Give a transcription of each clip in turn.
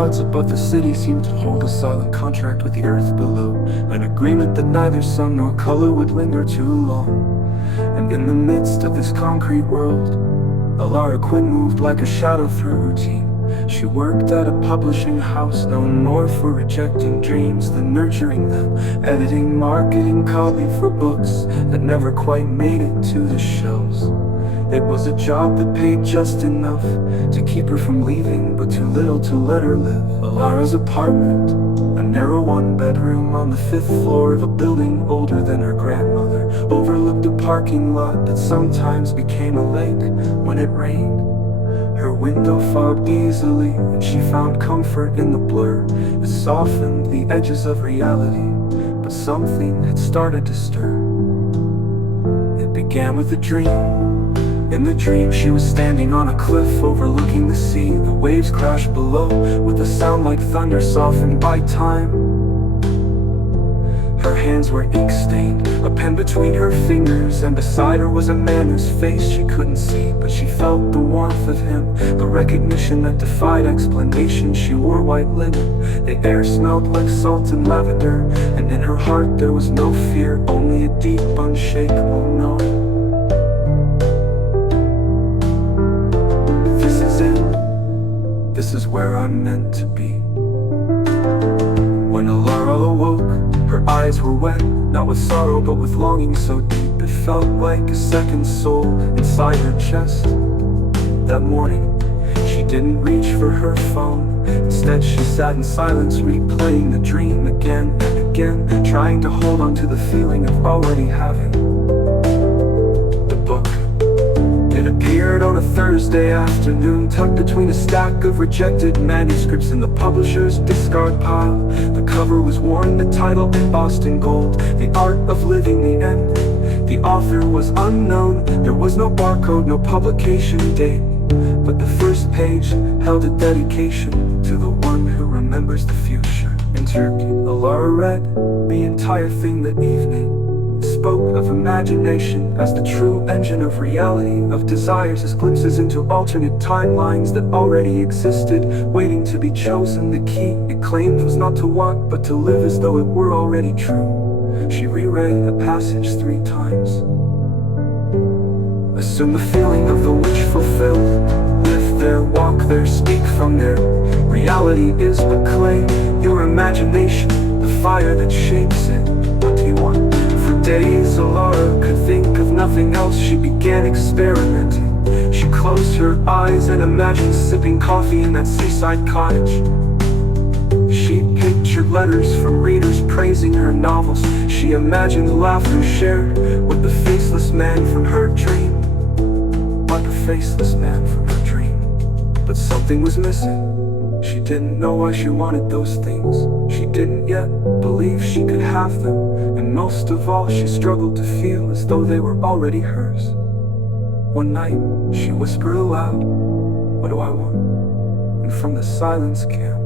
clouds above the city seemed to hold a silent contract with the earth below, an agreement that neither sun nor color would linger too long. And in the midst of this concrete world, Elara Quinn moved like a shadow through routine. She worked at a publishing house known more for rejecting dreams than nurturing them, editing, marketing, copy for books that never quite made it to the shelves. It was a job that paid just enough to keep her from leaving, but too little to let her live. Elara's apartment, a narrow one-bedroom on the 5th floor of a building older than her grandmother, overlooked a parking lot that sometimes became a lake when it rained. Her window fogged easily, and she found comfort in the blur. It softened the edges of reality, but something had started to stir. It began with a dream. In the dream, she was standing on a cliff overlooking the sea. The waves crashed below with a sound like thunder softened by time. Her hands were ink-stained, a pen between her fingers, and beside her was a man whose face she couldn't see, but she felt the warmth of him, the recognition that defied explanation. She wore white linen, the air smelled like salt and lavender, and in her heart there was no fear, only a deep, unshakable knowing. This is where I'm meant to be. When Elara awoke, her eyes were wet, not with sorrow but with longing so deep it felt like a second soul inside her chest. That morning, she didn't reach for her phone. Instead, she sat in silence, replaying the dream again and again, trying to hold on to the feeling of already having the book. It appeared on a Thursday afternoon, tucked between a stack of rejected manuscripts in the publisher's discard pile. The cover was worn, the title embossed in gold, The Art of Living the End. The author was unknown, there was no barcode, no publication date, but the first page held a dedication to the one who remembers the future. In Turkey, Elara read the entire thing that evening. Spoke of imagination as the true engine of reality, of desires as glimpses into alternate timelines that already existed, waiting to be chosen. The key, it claimed, was not to want, but to live as though it were already true. She reread the passage 3 times. Assume the feeling of the wish fulfilled. Live there, walk there, speak from there. Reality is but clay, your imagination, the fire that shapes it. What do you want? Days, Elara could think of nothing else. She began experimenting. She closed her eyes and imagined sipping coffee in that seaside cottage. She pictured letters from readers praising her novels. She imagined laughter shared with the faceless man from her dream. Like a faceless man from her dream. But something was missing. She didn't know why she wanted those things. She didn't yet believe she could have them. And most of all, she struggled to feel as though they were already hers. One night, she whispered aloud, "What do I want?" And from the silence came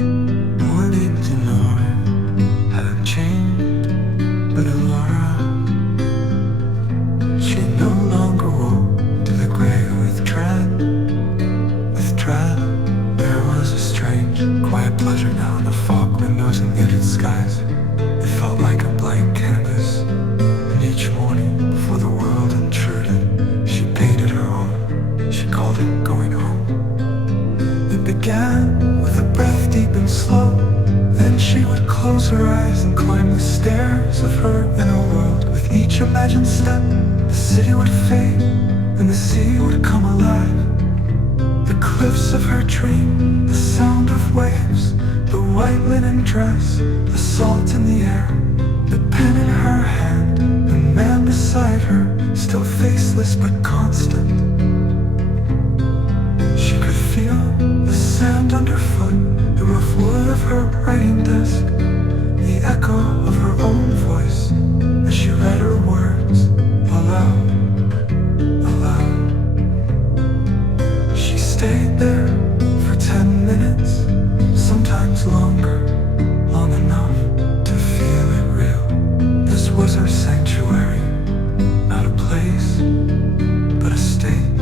Wanted to know had changed, but Elara, she no longer walked to the grave with tread. There was a strange, quiet pleasure now in the fog windows and muted skies. It felt like a blank canvas, and each morning before the world intruded, she painted her own. She called it going home. It began with a breath deep and slow. Then she would close her eyes and climb the stairs of her inner world. With each imagined step, the city would fade and the sea would come alive. The cliffs of her dream, the sound of waves, the white linen dress, the salt in the air, the pen in her hand, the man beside her, still faceless but constant. She could feel the sand underfoot, the rough wood of her writing desk, the echo of her own voice as she read her words aloud. Stayed there for 10 minutes, sometimes longer, long enough to feel it real. This was her sanctuary, not a place, but a state.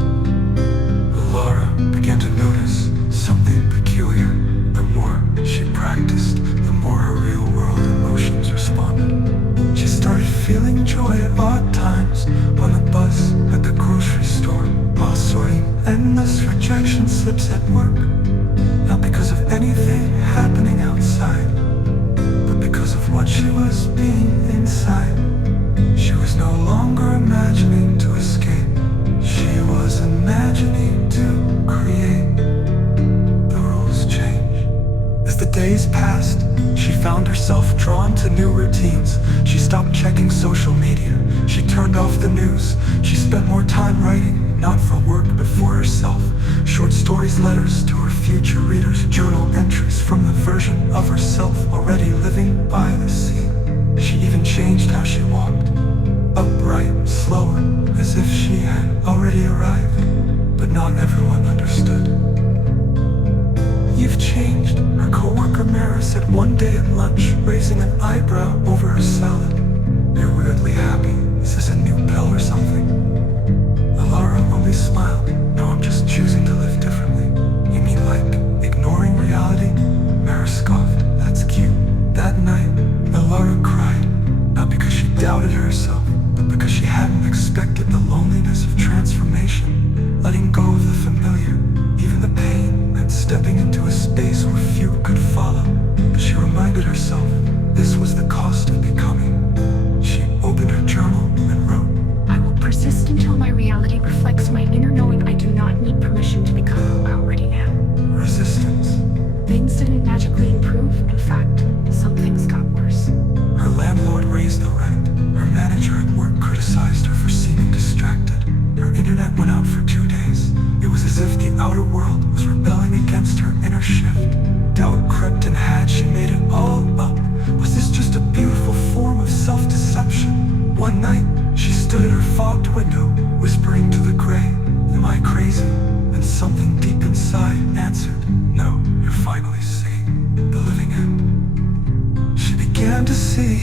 Elara began to notice something peculiar. The more she practiced, the more her real world emotions responded. She started feeling joy at odd times, on the bus, at the grocery store, while sorting endless rejection slips at work. Not because of anything happening outside, but because of what she was being inside. She was no longer imagining to escape. She was imagining to create. The rules change. As the days passed, she found herself drawn to new routines. She stopped checking social media. She turned off the news. She spent more time writing, not for work but for herself. Short stories, letters to her future readers, journal entries from the version of herself already living by the sea. She even changed how she walked, upright, slower, as if she had already arrived. But not everyone understood. "You've changed," her coworker Mara said one day at lunch, raising an eyebrow over her salad. "You're weirdly happy. Is this a new pill or something?" Elara only smiled. "No, I'm just choosing to live differently." "You mean like ignoring reality?" Mara scoffed. "That's cute." That night, Elara cried, not because she doubted herself, but because she hadn't expected the loneliness of transformation. Letting go of the familiar, even the pain, meant stepping into a space where few could follow. But she reminded herself, this was the cost of becoming. She opened her journal and wrote, "I will persist until my reality reflects my inner knowing. I do not need permission to become who I already am." Resistance. Things didn't magically improve. In fact, some things got worse. Her landlord raised the rent. Her manager at work criticized her for seeming distracted. Her internet went out for 2 days. It was as if the outer world was rebelling against her inner shift. Doubt crept in. Had she made it all up? Was this just a beautiful form of self-deception? One night, she stood at her fogged window, whispering to the gray, "Am I crazy?" And something deep inside answered, "No, you're finally seeing the living end." She began to see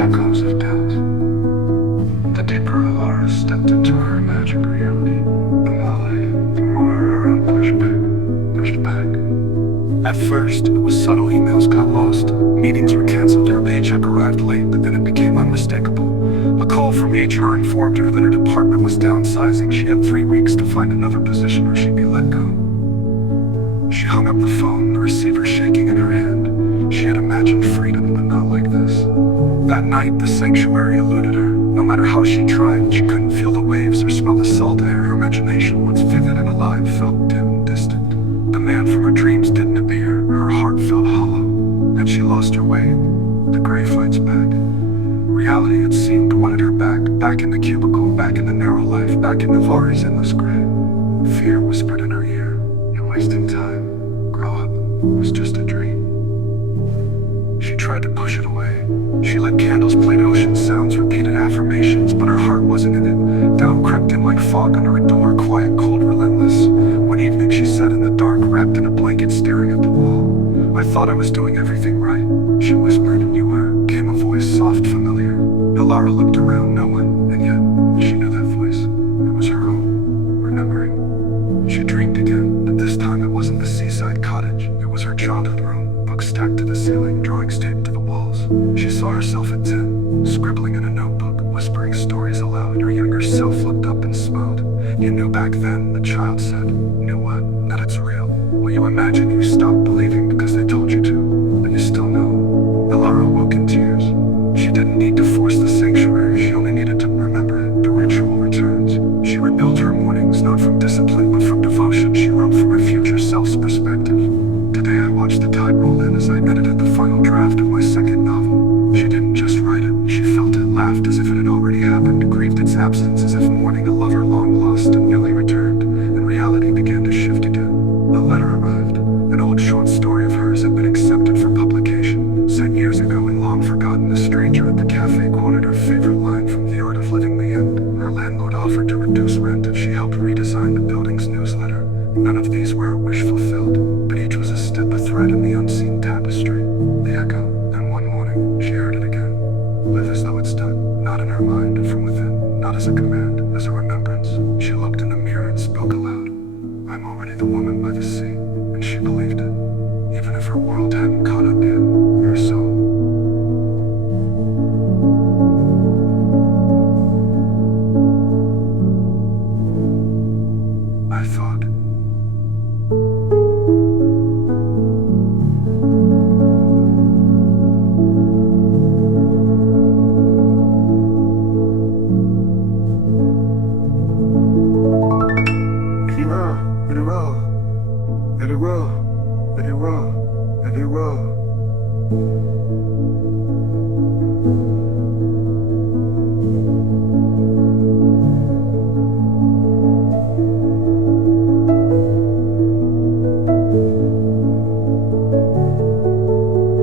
echoes of death. The deeper Elara stepped into her imagined reality, the more her own pushed back. At first, it was subtle. Emails got lost, meetings were canceled, her paycheck arrived late, but then it became unmistakable. A call from HR informed her that her department was downsizing. She had 3 weeks to find another position or she'd be let go. She hung up the phone, the receiver shaking in her hand. She had imagined freedom, but not like this. That night, the sanctuary eluded her. No matter how she tried, she couldn't feel the waves or smell the salt air. Her imagination, once vivid and alive, felt dim and distant. The man from her dreams didn't appear. Her heart felt hollow. Had she lost her way? The gray fights back. Reality, it seemed, wanted her back in the cubicle, back in the narrow life, back in Navari's endless gray. Fear whispered in her ear, "You're wasting time. Grow up. It was just a dream." She tried to push it away. She lit candles, played ocean sounds, repeated affirmations, but her heart wasn't in it. Doubt crept in like fog under a door, quiet, cold, relentless. One evening she sat in the dark, wrapped in a blanket, staring at the wall. "I thought I was doing everything right," she whispered. "You were," came a voice, soft, familiar. Elara looked around, no one, and yet she knew that voice. It was her own, remembering. She dreamed again, but this time it wasn't the seaside cottage. It was her childhood room, books stacked to the ceiling, drawings taped to the walls. She saw herself at 10, scribbling in a notebook, whispering stories aloud. Her younger self looked up and smiled. "You knew back then," the child said. "Knew what? That it's real. Will you imagine you stopped believing because they told you to? But you still know." Elara woke in tears. She didn't need to force the sanctuary, she only needed to remember it. The ritual returns. She rebuilt her mornings, not from discipline, but from devotion. She wrote from her future self's perspective. Today I watched the tide roll in as I edited the final draft of my second novel. She didn't just write it, she felt it, laughed as if it had already happened, grieved its absence as if mourning a lover long lost and newly returned, and reality began to shift again. A letter arrived. An old short story of hers had been accepted for publication, sent years ago and long forgotten. A stranger at the cafe quoted her favorite line from The Art of Living the End. Her landlord offered to reduce rent if she helped redesign the building's newsletter. None of these were a wish fulfilled, but each was a step, a thread in the unseen tapestry. The echo, and one morning she heard it again. Live as though it's done, not in her mind, from within, not as a command, as a remembrance. She looked in the mirror and spoke aloud. "I'm already the woman by the sea," and she believed it. Even if her world hadn't caught up yet, her soul. I thought.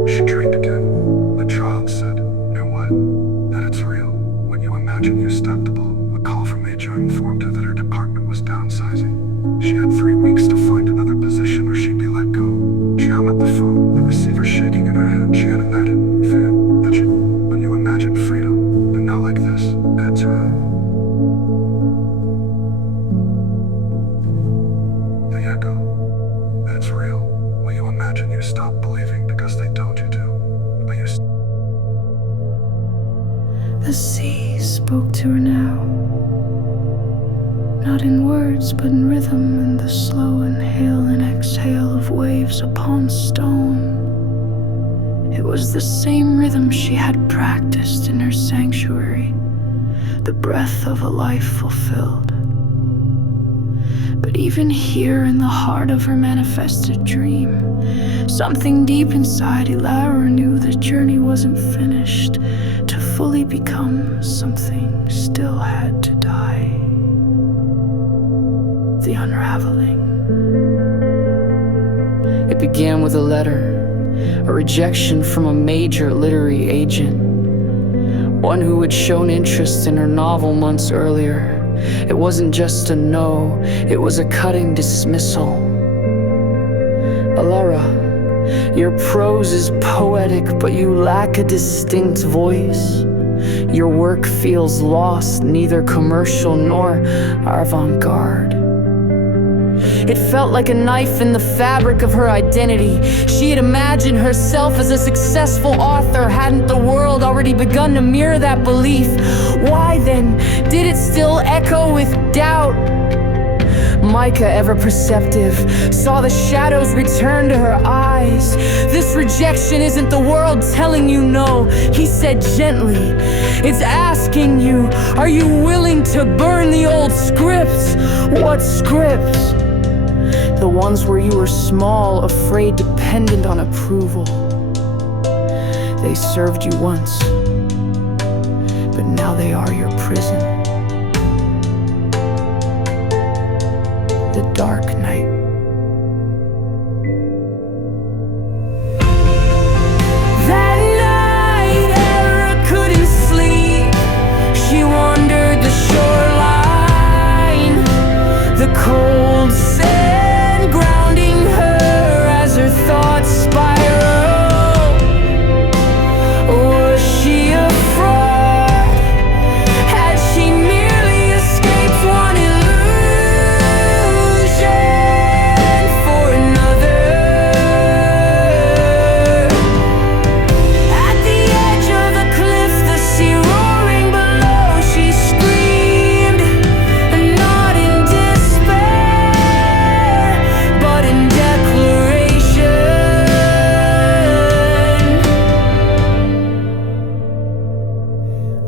She dreamed again. The child said, "Knew what? That it's real. When you imagine you stopped the ball." A call from HR informed her that her department was downsizing. She had 3 weeks to find another position or she'd be let go. She hung up the phone, the receiver shaking in her hand. She had imagined when you imagine freedom, but not like this. That's right. The echo. That's real. Will you imagine you stopped believing because they told you to? But you The sea spoke to her now, not in words but in rhythm, in the slow inhale and exhale of waves upon stone. It was the same rhythm she had practiced in her sanctuary, the breath of a life fulfilled. But even here in the heart of her manifested dream, something deep inside Elara knew the journey wasn't finished. To fully become something still had to die. The unraveling. It began with a letter, a rejection from a major literary agent, one who had shown interest in her novel months earlier. It wasn't just a no, it was a cutting dismissal. "Elara, Your prose is poetic, but you lack a distinct voice. Your work feels lost, neither commercial nor avant-garde. It felt like a knife in the fabric of her identity. She had imagined herself as a successful author. Hadn't the world already begun to mirror that belief? Why then did it still echo with doubt? Micah, ever perceptive, saw the shadows return to her eyes. This rejection isn't the world telling you no, he said gently. It's asking you, are you willing to burn the old scripts? What scripts? The ones where you were small, afraid, dependent on approval. They served you once, but now they are your prison. The dark night. That night, Elara couldn't sleep. She wandered the shoreline, the cold sand grounding her as her thoughts spiral. Was she afraid? Had she merely escaped one illusion for another? At the edge of the cliff, the sea roaring below, she screamed, not in despair, but in declaration.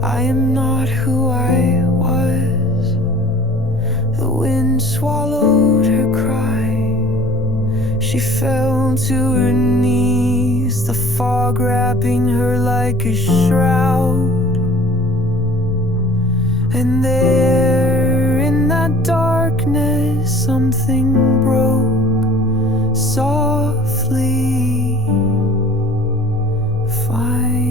I am not who I was. The wind swallowed her cry. She fell to her knees, the fog wrapping her like a shroud. And there, in that darkness, something broke softly, finally.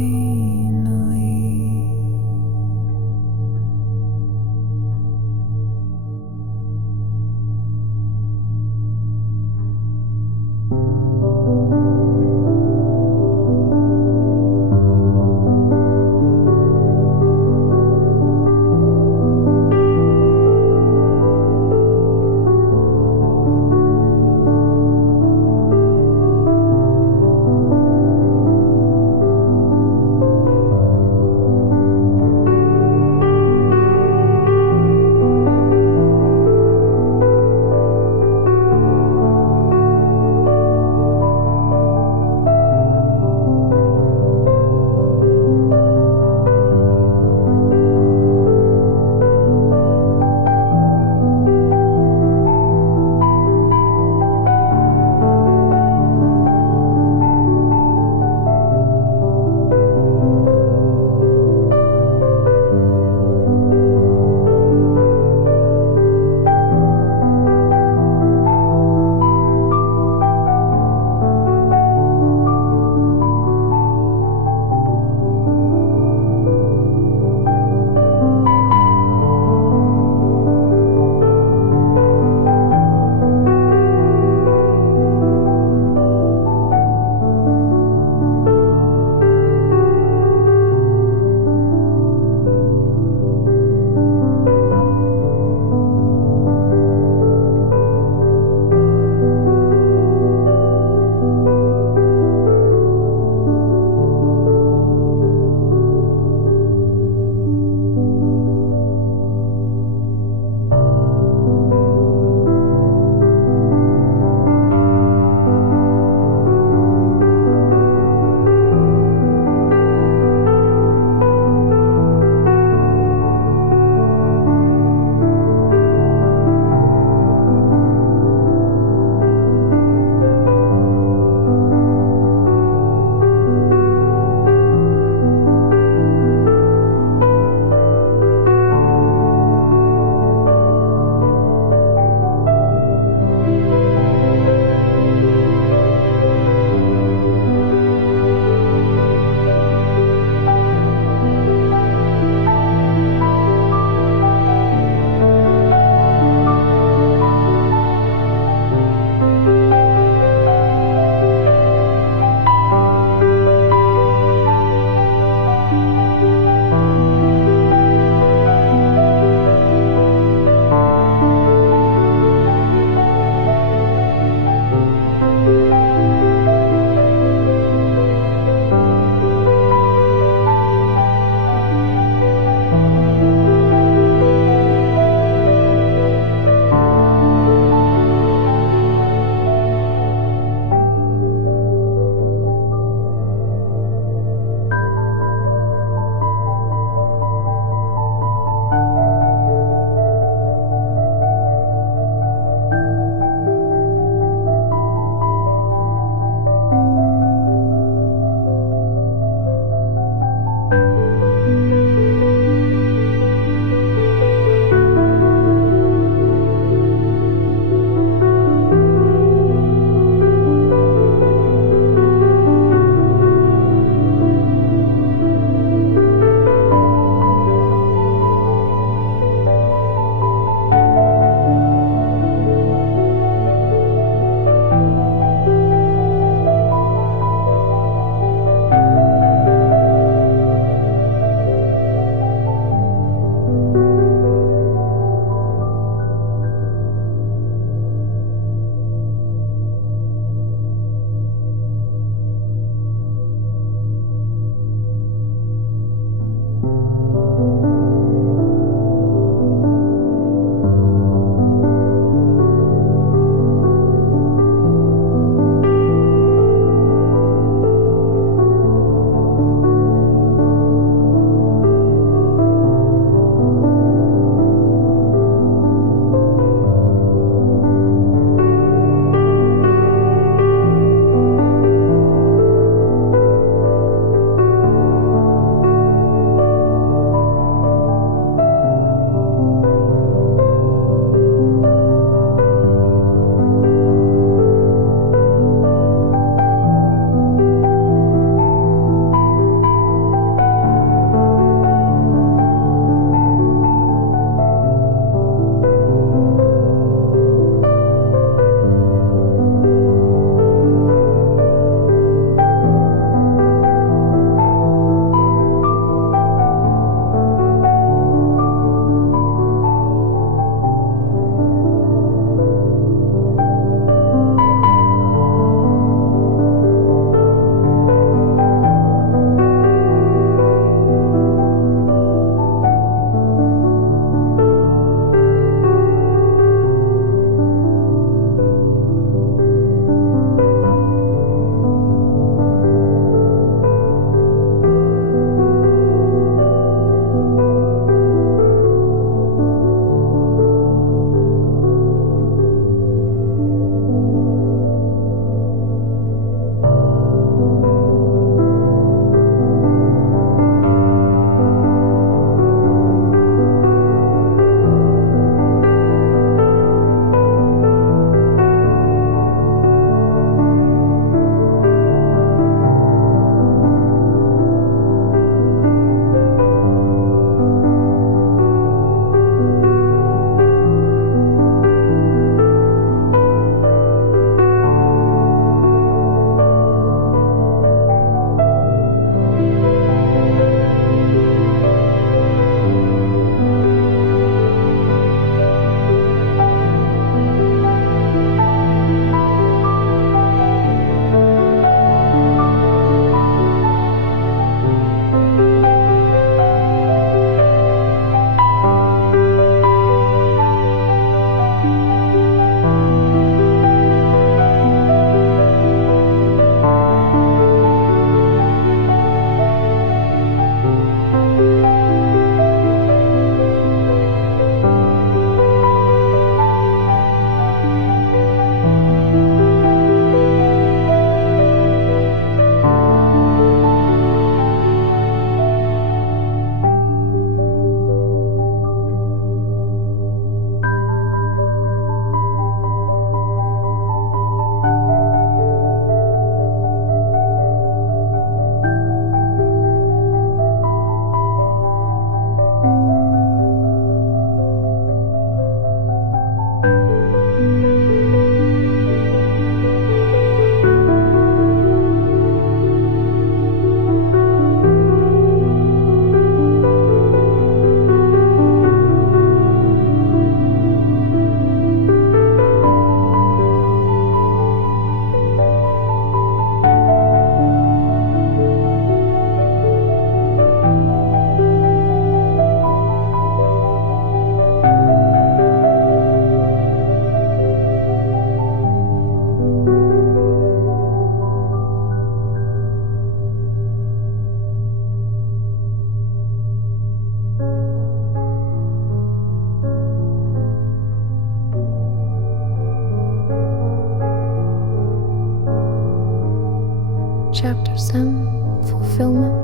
gives them fulfillment.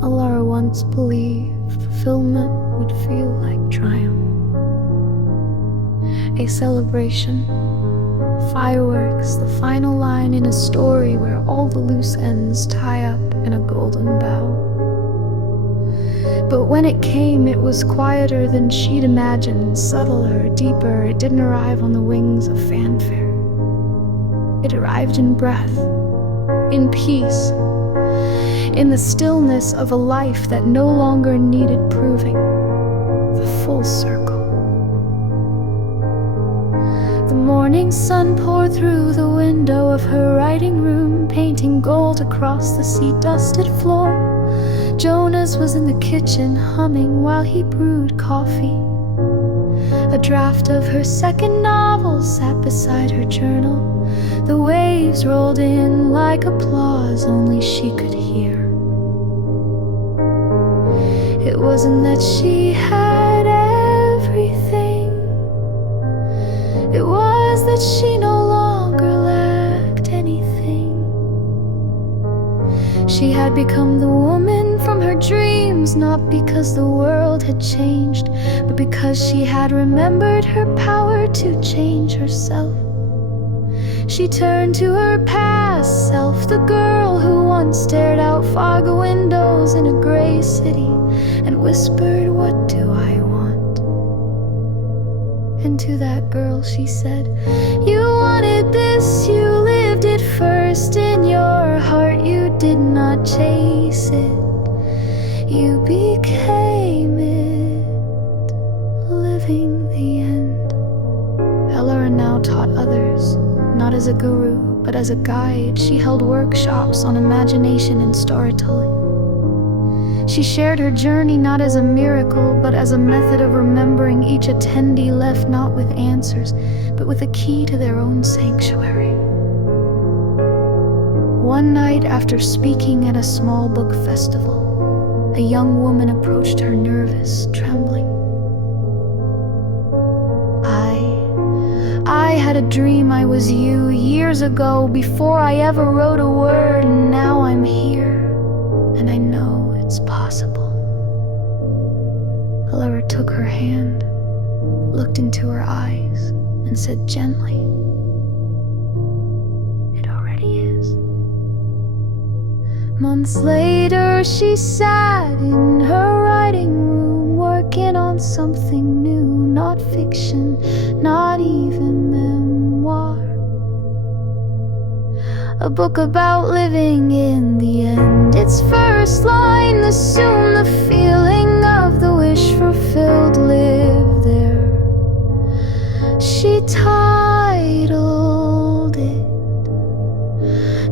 Elara once believed fulfillment would feel like triumph, a celebration, fireworks, the final line in a story where all the loose ends tie up in a golden bow. But when it came, it was quieter than she'd imagined, subtler, deeper. It didn't arrive on the wings of fanfare. It arrived in breath, in peace, in the stillness of a life that no longer needed proving. The full circle. The morning sun poured through the window of her writing room, painting gold across the sea-dusted floor. Jonas was in the kitchen, humming while he brewed coffee. A draft of her second novel sat beside her journal. The waves rolled in like applause only she could hear. It wasn't that she had everything, it was that she no longer lacked anything. She had become the woman from her dreams, not because the world had changed, but because she had remembered her power to change herself. She turned to her past self, the girl who once stared out Fargo windows in a gray city and whispered, "What do I want?" And to that girl she said, "You wanted this, you lived it first in your heart. You did not chase it, you became it, living the end." Elara now taught others, not as a guru, but as a guide. She held workshops on imagination and storytelling. She shared her journey not as a miracle, but as a method of remembering. Each attendee left not with answers, but with a key to their own sanctuary. One night, after speaking at a small book festival, a young woman approached her, nervous, trembling. I had a dream I was you years ago, before I ever wrote a word, and now I'm here, and I know it's possible. Elara took her hand, looked into her eyes, and said gently, "It already is." Months later, she sat in her writing room, working on something new, not fiction, not even memoir. A book about living in the end. Its first line assumed the feeling of the wish fulfilled lived there. She titled it,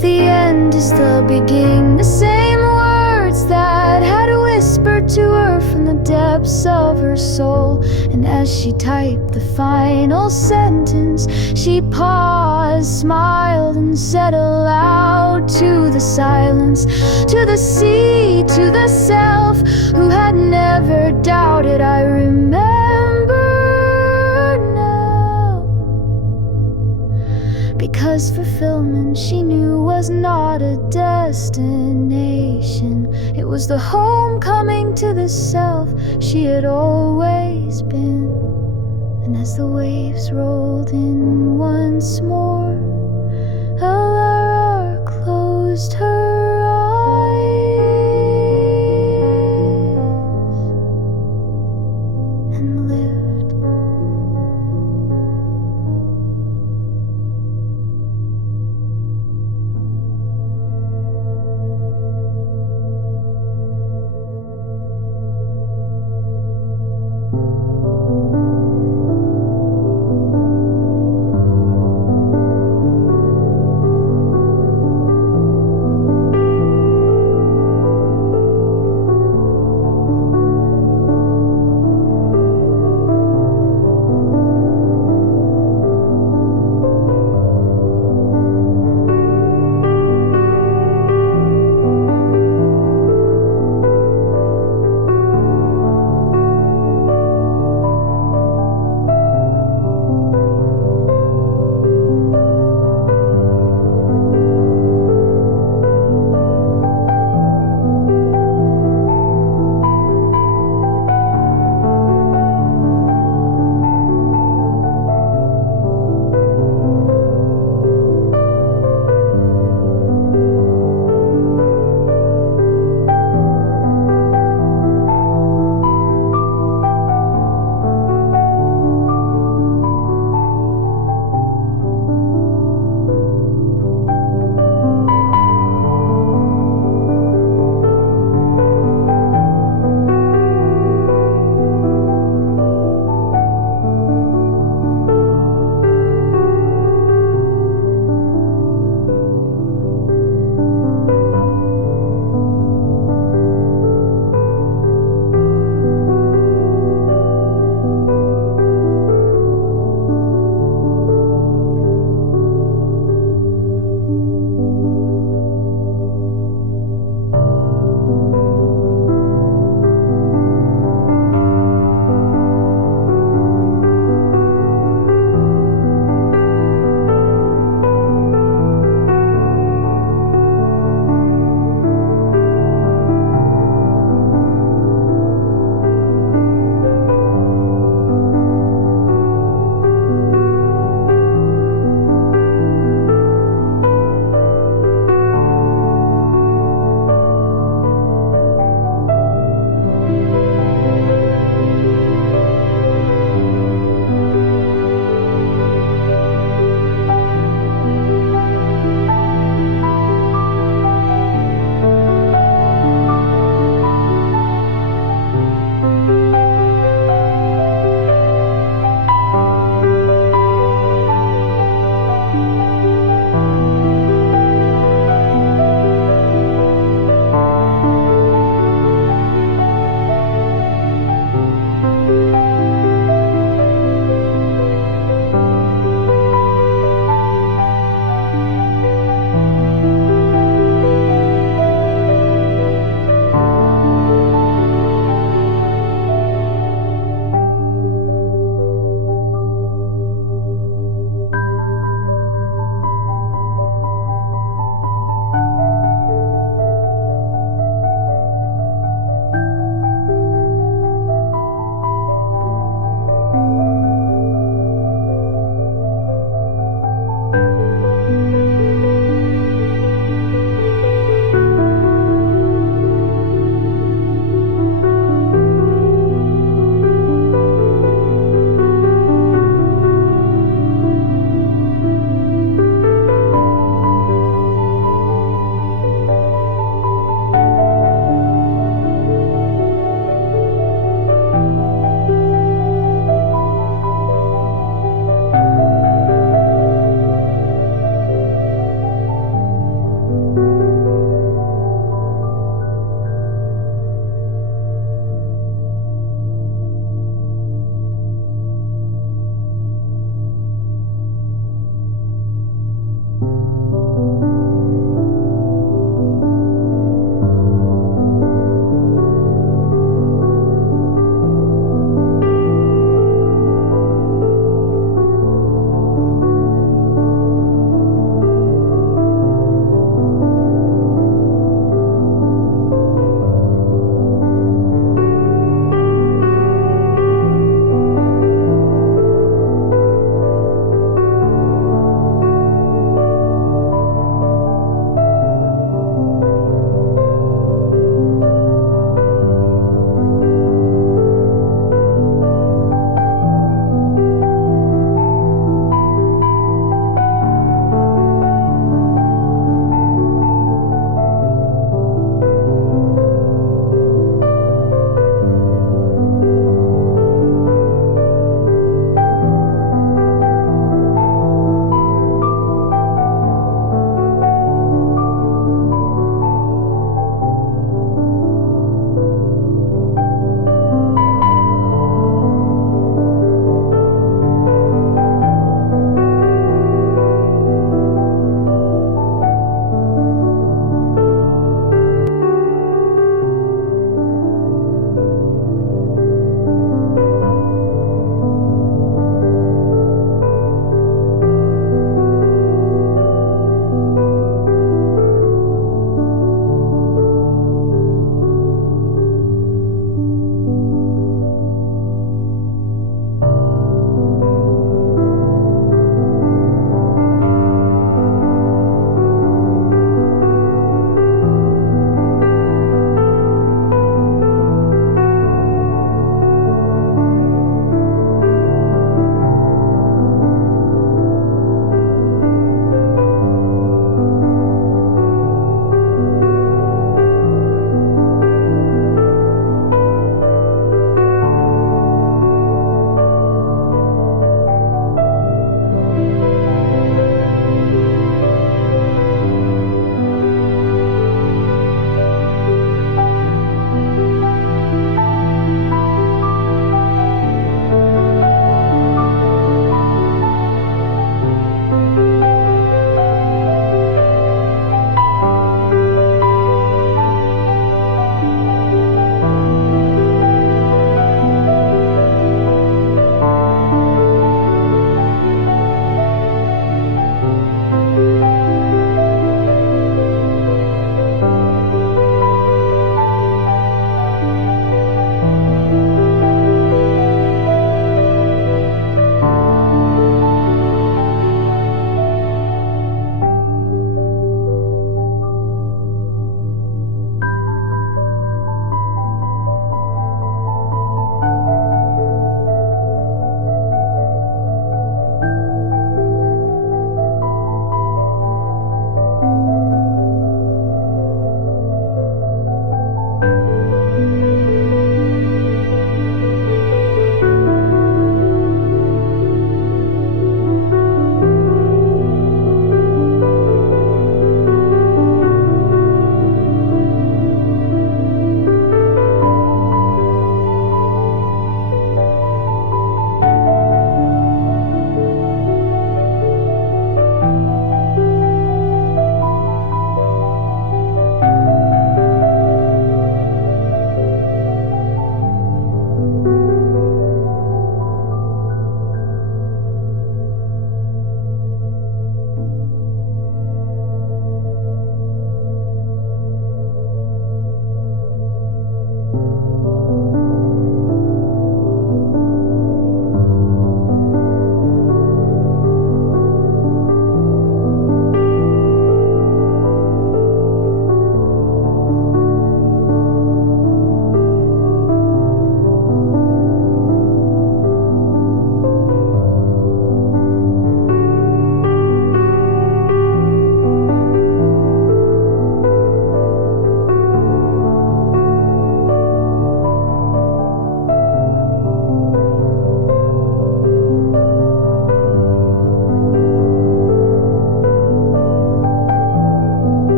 "The end is the beginning." The same words that had whispered to her from the depths of her soul. And as she typed the final sentence, she paused, smiled, and said aloud to the silence, to the sea, to the self who had never doubted, "I remember now." Because fulfillment, she knew, was not a destination. It was the homecoming to the self she had always been. And as the waves rolled in once more, Elara closed her